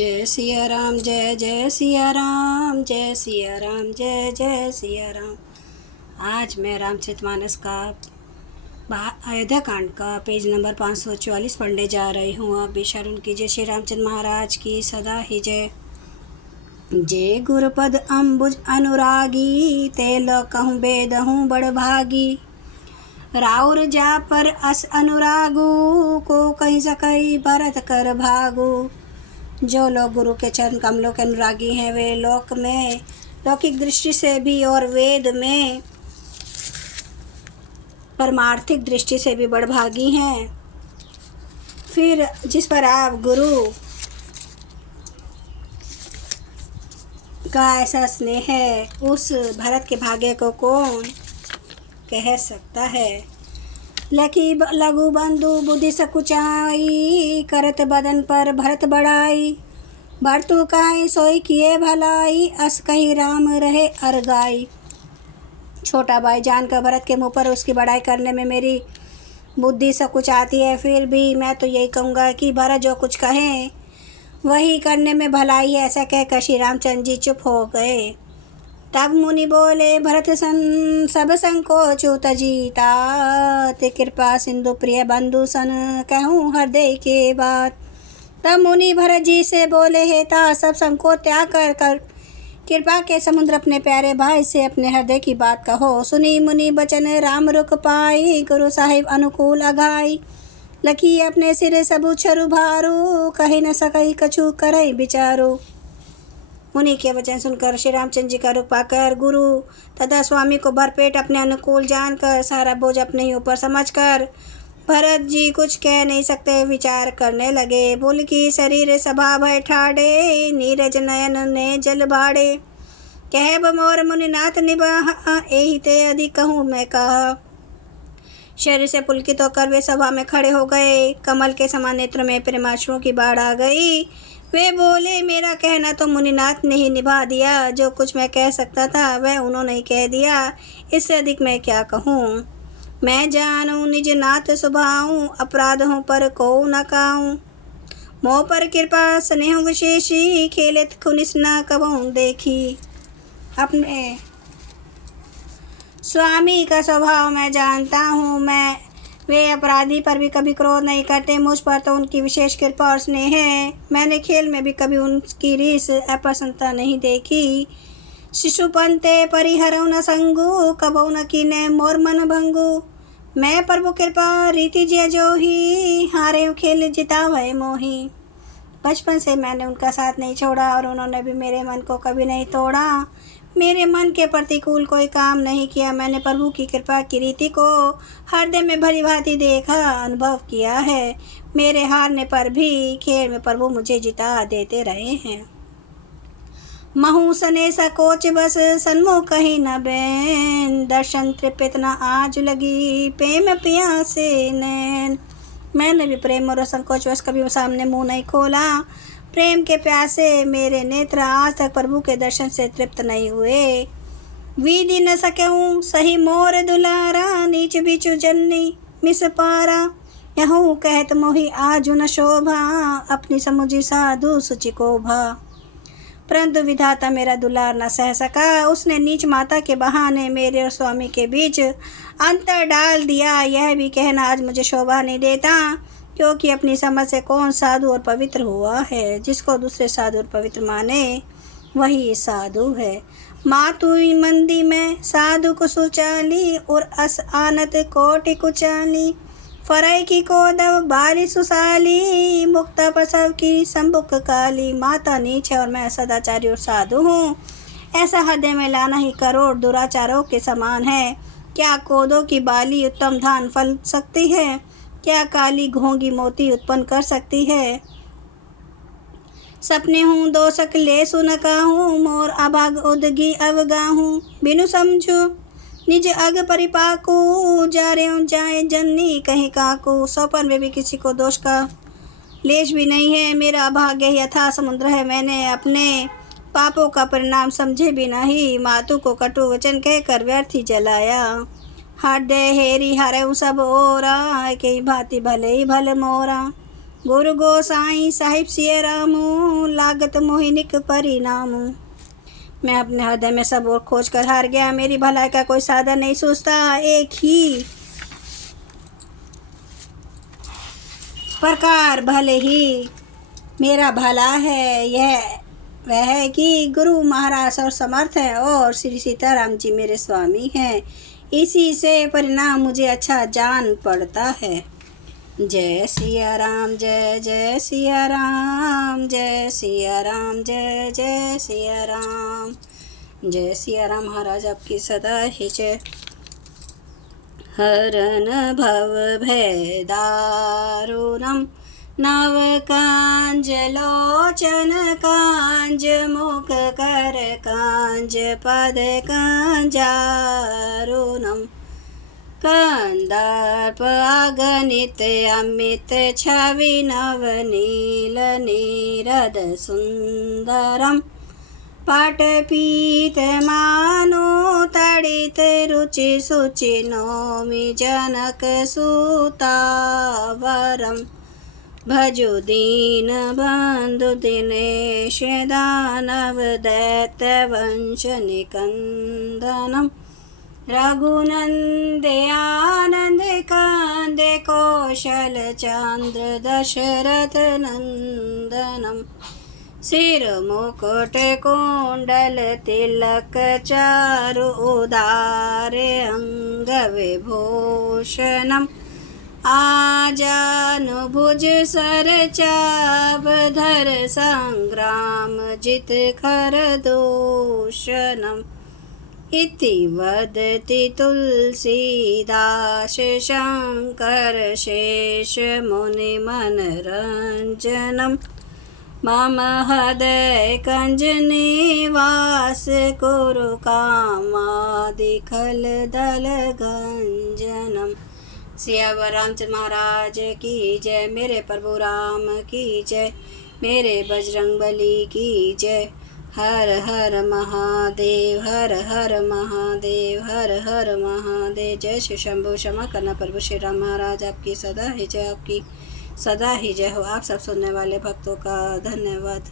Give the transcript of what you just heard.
जय सिया राम, जय जय सिया राम, जय सिया राम, जय जय सिया राम। आज मैं रामचरितमानस का अयोध्या कांड का पेज नंबर 544 पढ़ने जा रही हूँ। आप भी शरण कीजिए। श्री रामचंद्र महाराज की सदा ही जय। जय गुरुपद अम्बुज अनुरागी, तेल कहूँ बेदहूँ बड़ भागी। राउर जा पर अस अनुरागू, को कहीं सकई भरत कर भागू। जो लोग गुरु के चरण कमलों के अनुरागी हैं, वे लोक में लौकिक दृष्टि से भी और वेद में परमार्थिक दृष्टि से भी बड़भागी हैं। फिर जिस पर आप गुरु का ऐसा स्नेह है, उस भरत के भाग्य को कौन कह सकता है। लकी लघु बंधु बुद्धि सकुचाई, करत बदन पर भरत बढ़ाई। भरतु काई सोई किए भलाई, अस कही राम रहे अरगाई। छोटा भाई जानकर भरत के मुँह पर उसकी बड़ाई करने में मेरी बुद्धि सकुचाती है। फिर भी मैं तो यही कहूँगा कि भरत जो कुछ कहें वही करने में भलाई है। ऐसा कहकर श्री रामचंद्र जी चुप हो गए। तब मुनि बोले, भरत सन सब संकोच तजीता, ते कृपा सिंधु प्रिय बंधु सन, कहूँ हृदय के बात। तब मुनि भरत जी से बोले, हेता सब संकोच त्याग कर कृपा के समुद्र अपने प्यारे भाई से अपने हृदय की बात कहो। सुनी मुनि बचन राम रुक पाई, गुरु साहिब अनुकूल अघाई। लखी अपने सिर सबु छरु भारू, कही न सकई कछु करई विचारू। मुनि के वचन सुनकर श्री रामचंद्र जी का रुख पाकर गुरु तथा स्वामी को भरपेट अपने अनुकूल जानकर, सारा बोझ अपने ही ऊपर समझकर भरत जी कुछ कह नहीं सकते, विचार करने लगे। बोल की शरीर सभा भय ठाड़े, नीरज नयन ने जल बाड़े। कह मोर मुनिनाथ निबाहा, एहि ते अधिक कहूँ मैं कहा। शरीर से पुलकित होकर वे सभा में खड़े हो गए। कमल के समान नेत्रों में प्रेमाश्रुओं की बाढ़ आ गई। वे बोले, मेरा कहना तो मुनिनाथ ने ही निभा दिया। जो कुछ मैं कह सकता था वह उन्होंने ही कह दिया। इससे अधिक मैं क्या कहूँ। मैं जानूँ निज नाथ स्वभाव, अपराध हूँ पर को न काऊँ। मोह पर कृपा स्नेह विशेषी, खेलित खुनिस न कबहूँ देखी। अपने स्वामी का स्वभाव मैं जानता हूँ। वे अपराधी पर भी कभी क्रोध नहीं करते। मुझ पर तो उनकी विशेष कृपा और स्नेह है। मैंने खेल में भी कभी उनकी रीस अप्रसन्नता नहीं देखी। शिशुपंते परिहरऊ न संगु, कबऊ न कीने मोर मन भंगु। मैं प्रभु कृपा रीति जय जो ही, हारे खेल जिता भय मोही। बचपन से मैंने उनका साथ नहीं छोड़ा और उन्होंने भी मेरे मन को कभी नहीं तोड़ा। मेरे मन के प्रतिकूल कोई काम नहीं किया। मैंने प्रभु की कृपा की रीति को हृदय में भली भांति देखा, अनुभव किया है। मेरे हारने पर भी खेल में प्रभु मुझे जिता देते रहे हैं। महू सने सकोच बस सन्मुख कहीं न बैन, दर्शन तृपित न आज लगी, प्रेम प्यासे नैन। मैंने भी प्रेम और संकोच बस कभी सामने मुंह नहीं खोला। प्रेम के प्यासे मेरे नेत्र आज तक प्रभु के दर्शन से तृप्त नहीं हुए। विधि न सकूँ सही मोर दुलारा, नीच बिचु जननी मिस पारा। यहूँ कहत मोहि आजु न शोभा, अपनी समुझी साधु सुचि को भा। परंतु विधाता मेरा दुलार न सह सका। उसने नीच माता के बहाने मेरे और स्वामी के बीच अंतर डाल दिया। यह भी कहना आज मुझे शोभा नहीं देता, क्योंकि अपनी समझ से कौन साधु और पवित्र हुआ है। जिसको दूसरे साधु और पवित्र माने वही साधु है। मातु मंदी में साधु को सुचाली, और अस आनत कोटि कुचाली। फरई की कोदव बाली सुसाली, मुक्ता प्रसव की संबुक काली। माता नीच है और मैं सदाचारी और साधु हूँ। ऐसा हृदय में लाना ही करोड़ दुराचारों के समान है। क्या कोदों की बाली उत्तम धान फल सकती है? क्या काली घोंगी मोती उत्पन्न कर सकती है? सपने हूँ दोषक ले सुन काहूँ, मोर अभाग उदगी अवगाहूँ। बिनु समझो निज अग परिपाकू, जा रे जाए जननी कहीं काकू। सौपन में भी किसी को दोष का लेश भी नहीं है। मेरा अभाग्य ही अथाह समुद्र है। मैंने अपने पापों का परिणाम समझे भी नहीं। मातु को कटु वचन कहकर व्यर्थ ही जलाया। हृदय हेरी हरऊ सब ओरा, के भांति भले ही भल मोरा। गुरु गोसाई साहिब सिय रामू, लागत मोहिनिक परिणामू। मैं अपने हृदय में सब और खोज कर हार गया, मेरी भलाई का कोई साधन नहीं सूझता, एक ही प्रकार भले ही मेरा भला है, यह वह है कि गुरु महाराज और समर्थ है और श्री सीताराम जी मेरे स्वामी हैं। इसी से परिणाम मुझे अच्छा जान पड़ता है। जय सिया राम, जय जय सिया राम, जय सिया राम, जय जय सिया राम। जय सिया राम महाराज आपकी सदा ही जय। हरन भव भय दारुणम, नव कांज लोचन कांज, मुख कर कांज पद कांजारुणम। कंदर्प अगणित अमित छवि नवनील नीरद सुंदरम। पटपीत मानो तड़ित रुचि सुचि नौमि जनक सुतावरम। भजु दीन बंधु दिनेश दानव दैत्य वंश निकंदनम। रघुनंदे आनंद कांदे कौशल चंद्र दशरथ नंदनम। सिर मुकुट कुंडल तिलक चारु उदारे अंग विभूषणम। आजानुभुज सर चाप धर संग्राम जित खर दूषणम। इति वदति तुलसीदास शंकर शेष मुनि मनरंजनम। मम हृदय कंज निवास कुरु कामादि खल दल गंजनम। सियावर रामचंद्र महाराज की जय। मेरे प्रभु राम की जय। मेरे बजरंग बली की जय। हर हर महादेव, हर हर महादेव, हर हर महादेव। जय श्री शंभु क्षमा करना प्रभु श्री राम महाराज आपकी सदा ही जय, आपकी सदा ही जय हो। आप सब सुनने वाले भक्तों का धन्यवाद।